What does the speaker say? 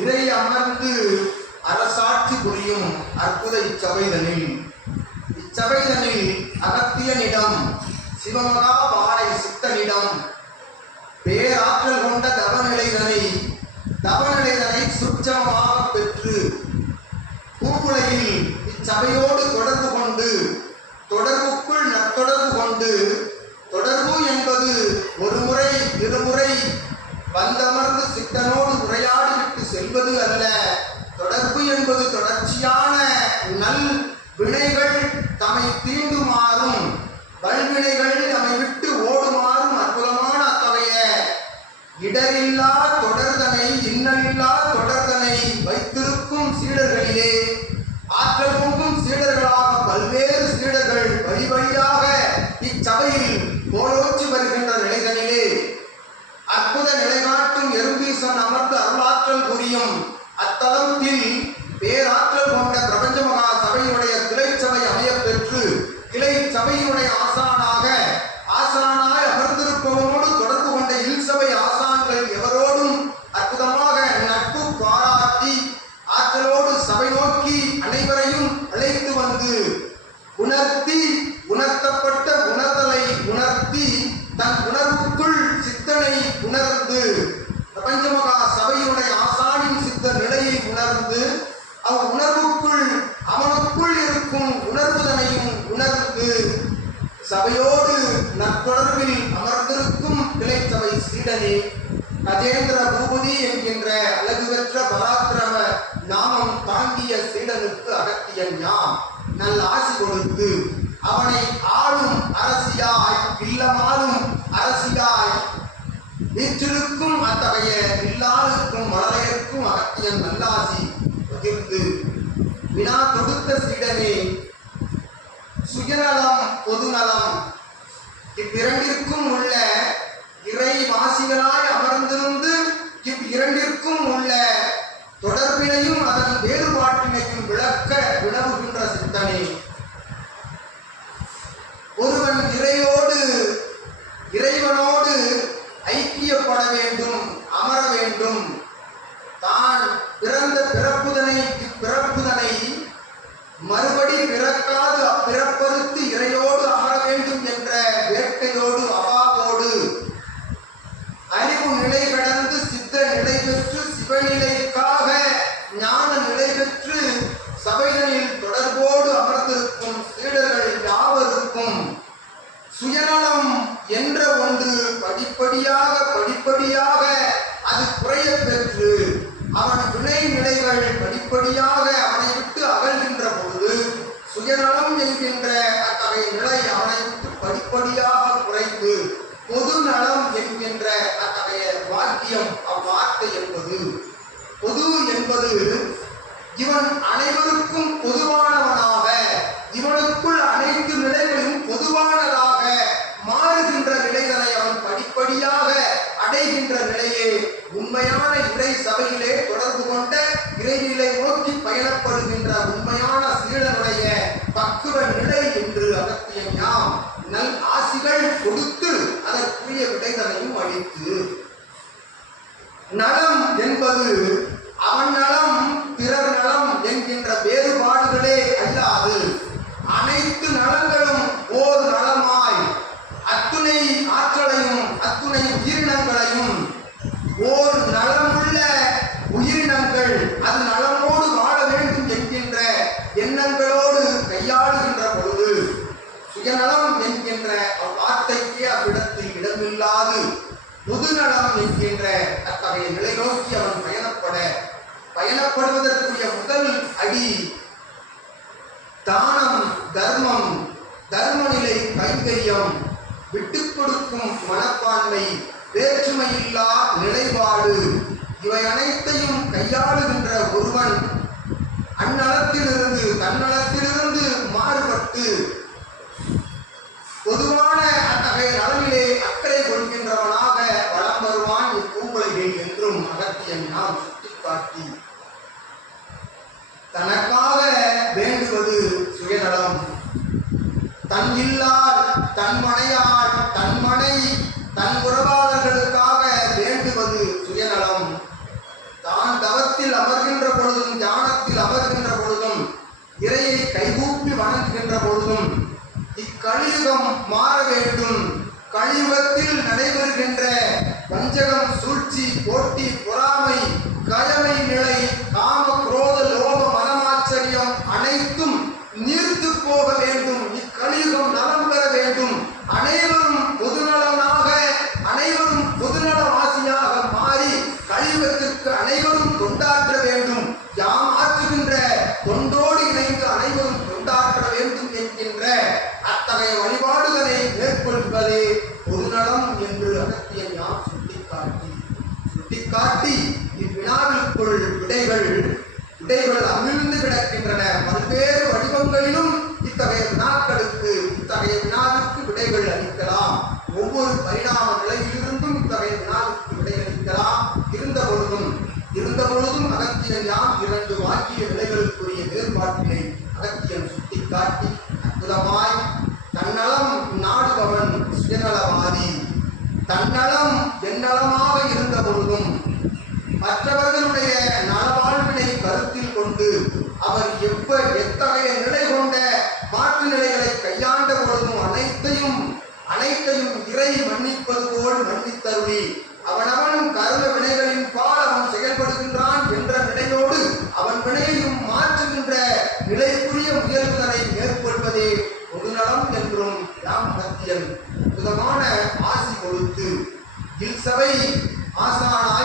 இறை அமர்ந்து அரசாட்சி புரியும் அற்புத இச்சபைதனில் அகத்தியனிடம் சிவமகா வாழை சித்தனிடம் பேராற்றல் கொண்ட தவநிலைதனை சுற்றமாக பெற்று பூவுலகில் இச்சபையோடு தொடர்புக்குள் நற்தொடர்பு கொண்டு, தொடர்பு என்பது ஒரு முறை இருமுறை வந்தமர்ந்து சித்தனோடு உரையாடிவிட்டு செல்வது அல்ல. தொடர்பு என்பது தொடர்ச்சியான நல் வினைகள் தம்மை தீண்டுமாறும் வல்வினைகள் நம்மை விட்டு ஓடுமாறும் அற்புதமான அத்தகைய இடரில்லா தொடர்தனை இன்னலில்லா தொடர்தனை வைத்திருக்கும் சீடர்களிலே ஆற்றல் பொங்கும் சீடர்களாக பல்வேறு சீடர்கள் வழி வழியாக இச்சபையில் கோலோச்சி வருகின்ற நிலைகளிலே அற்புத நிலைகாட்டும் எறும்பீசன் அமர்ந்து அருளாற்றல் புரியும் அத்தலத்தில் பேராற்றல் கொண்ட பிரபஞ்ச மகா சபையினுடைய கிளை சபை அமையப் பெற்று கிளை சபையினுடைய ஆசானாய் அமர்ந்திருப்பவனோடு தொடர்பு கொண்ட இல்சபை ஆசான்கள் எவரோடும் அற்புதமாக நட்பு பாராட்டி ஆற்றலோடு சபை நோக்கி அனைவரையும் அழைத்து வந்து உணர்த்தப்பட்ட உணர்தலை உணர்த்தி தன் உணர்வுக்குள் சித்தனை உணர்ந்து பிரபஞ்சமகா சபையுடைய ஆசானின் சித்த நிலையை உணர்ந்து அவனுக்குள் இருக்கும் உணர்வுதனையும் உணர்ந்து சபையோடு நற்தொடர்பில் அமர்ந்திருக்கும் கிளைச்சபை சீடனே கஜேந்திர பூபதி என்கின்ற அழகு பெற்ற பராக்கிரம நாமம் தாங்கிய சீடனுக்கு அகத்தியன் யாம் நல்ல ஆசி கொடுத்து அவனை ஆளும் அரசியாய் இல்லமாலும் அரசியாய் வீற்றிருக்கும் அத்தகைய இல்லாருக்கும் மலரையர்க்கும் அகத்தியன் நல்லாசி பகிர்ந்து வினா தொடுத்த சீடனே சுயநலம் பொதுநலம் இவ்விரண்டிற்கும் உள்ள இறைவாசிகளாய் அமர்ந்திருந்து இவ்விரண்டிற்கும் உள்ள தொடர்பினையும் அதன் வேறுபாட்டினையும் விளக்க வினவுகின்ற சித்தனே ஒருவன் இறைவனோடு ஐக்கியப்பட வேண்டும், அமர வேண்டும். தான் பிறந்த பிறப்புதனை மறுபடி பிறக்காது பிறப்பறுத்து இறையோடு அமர வேண்டும் என்ற வேட்கையோடு அவாவோடு அறிவு நிலை கடந்து சித்த நிலை பெற்று சிவநிலைக்காக ஞான நிலை பெற்று சபைகளில் தொடர்போடு அமர்ந்திருக்கும் சீடர்கள் யாவருக்கும் சுயநலம் என்ற ஒன்று படிப்படியாக அது குறைய பெற்று அவன் வினை நிலைகள் படிப்படியாக அவனை விட்டு அகல்கின்ற பொழுது சுயநலம் என்கின்ற அத்தகைய நிலை அவனை விட்டு படிப்படியாக குறைந்து பொது நலம் என்கின்ற அத்தகைய வாக்கியம் அவ்வார்த்தை என்பது பொது என்பது இவன் அனைவருக்கும் பொதுவானவனாக இவனுக்குள் அனைத்து நிலைகளும் பொதுவானதாக மாறுகின்ற நிலைகளை அவன் படிப்படியாக அடைகின்ற நிலையே உண்மையான இறை சபையிலே தொடர்பு கொண்ட இறைநிலை நோக்கி பயணப்படுகின்ற உண்மையான சீடனுடைய பக்குவ நிலை என்று அகத்தியன் யாம் நல் ஆசிகள் கொடுத்து அதற்குரிய விடைதனையும் அளித்து நலம் என்பது அவன் நலம் பிறர் நலம் என்கின்ற வேறுபாடுகளே அல்லாது அனைத்து நலங்களும் ஓர் நலமாய் அத்துணை ஆற்றலையும் அத்துணை உயிரினங்களையும் ஓர் நலமுள்ள உயிரினங்கள் அது நலமோடு வாழ வேண்டும் என்கின்ற எண்ணங்களோடு கையாளுகின்ற பொழுது சுயநலம் என்கின்ற அவ்வார்த்தைக்கே அவ்விடத்தில் இடமில்லாது பொதுநலம் என்கின்ற அத்தகைய நிலை நோக்கி அவன் பயணப்படுவதற்குரிய முதல் அடி தானம், தர்மம், தர்மநிலை, கைங்கரியம், விட்டுக் கொடுக்கும் மனப்பான்மை, வேற்றுமையில்லா நிலைப்பாடு இவை அனைத்தையும் கையாளுகின்ற ஒருவன் அந்நலத்திலிருந்து தன்னலத்திலிருந்து மாறுபட்டு பொதுவான அத்தகைய நலனிலே அக்கறை கொள்கின்றவனாக வளம் வருவான் இப்பூவுலகில் என்றும் அகத்தியன் நாம் சுட்டிக்காட்டி தனக்காக வேண்டுவது சுயநலம், தன் இல்லார் தன் மனையாள் தன் மனை தன் உறவாளர்களுக்காக வேண்டுவது சுயநலம், தவத்தில் அமர்கின்ற பொழுதும் தியானத்தில் அமர்கின்ற பொழுதும் இறையை கைகூப்பி வணங்குகின்ற பொழுதும் இக்கலியுகம் மாற வேண்டும். கலியுகத்தில் நடைபெறுகின்ற வஞ்சகம், சூழ்ச்சி, போட்டி, பொறாமை, கயமை நிலை, காம, குரோத, லோப, மனமாச்சரியம் அனைத்தும் நீர்த்து போக வேண்டும். இக்கலியுகம் நலம் பெற வேண்டும். அனைவரும் பொதுநலனாக, அனைவரும் பொதுநலவாசியாக மாறி கலியுகத்திற்கு அனைவரும் தொண்டாற்ற வேண்டும். யாம் ஆற்றுகின்ற தொண்டோடு இணைந்து அனைவரும் தொண்டாற்ற வேண்டும் என்கின்ற அத்தகைய வழிபாடுகளை மேற்கொள்வதே பொதுநலம் என்று அகத்தியன் யாம் சுட்டிக்காட்டி இவ்வினாவிற்குள் விடைகள் அமிழ்ந்து கிடக்கின்றன. பல்வேறு வடிவங்களிலும் இத்தகைய வினாவிற்கு விடைகள் அளிக்கலாம். ஒவ்வொரு பரிணாம நிலையிலிருந்தும் இத்தகைய வினாவிற்கு விடை அளிக்கலாம். இருந்த பொழுதும் அகத்தியன் யாம் 2 வாக்கிய நிலைகளுக்குரிய வேறுபாட்டினை அகத்தியன் சுட்டிக்காட்டி அற்புதமாய் தன்னலம் நாடுபவன் சுயநலவாதி, தன்னலம் எந்நலமாக இருந்த பொழுதும் மற்றவர்களுடைய நலவாழ்வினை கருத்தில் கொண்டு அவர் எத்தகைய நிலை கொண்ட மாற்று நிலைகளை கையாண்ட பொழுதும் அனைத்தையும் இறை மன்னிப்பது போல் மன்னித்தருளி அவனவன் கர்ம வினைகளின் பால் அவன் செயல்படுகின்றான் என்ற நிலையோடு அவன் வினையையும் மாற்றுகின்ற நிலைக்குரிய முயல்வுகளை மேற்கொள்வதே பொதுநலம் என்றும் யாம் அகத்தியன் அற்புதமான ஆசி கொடுத்து இல்சபை ஆசானாய்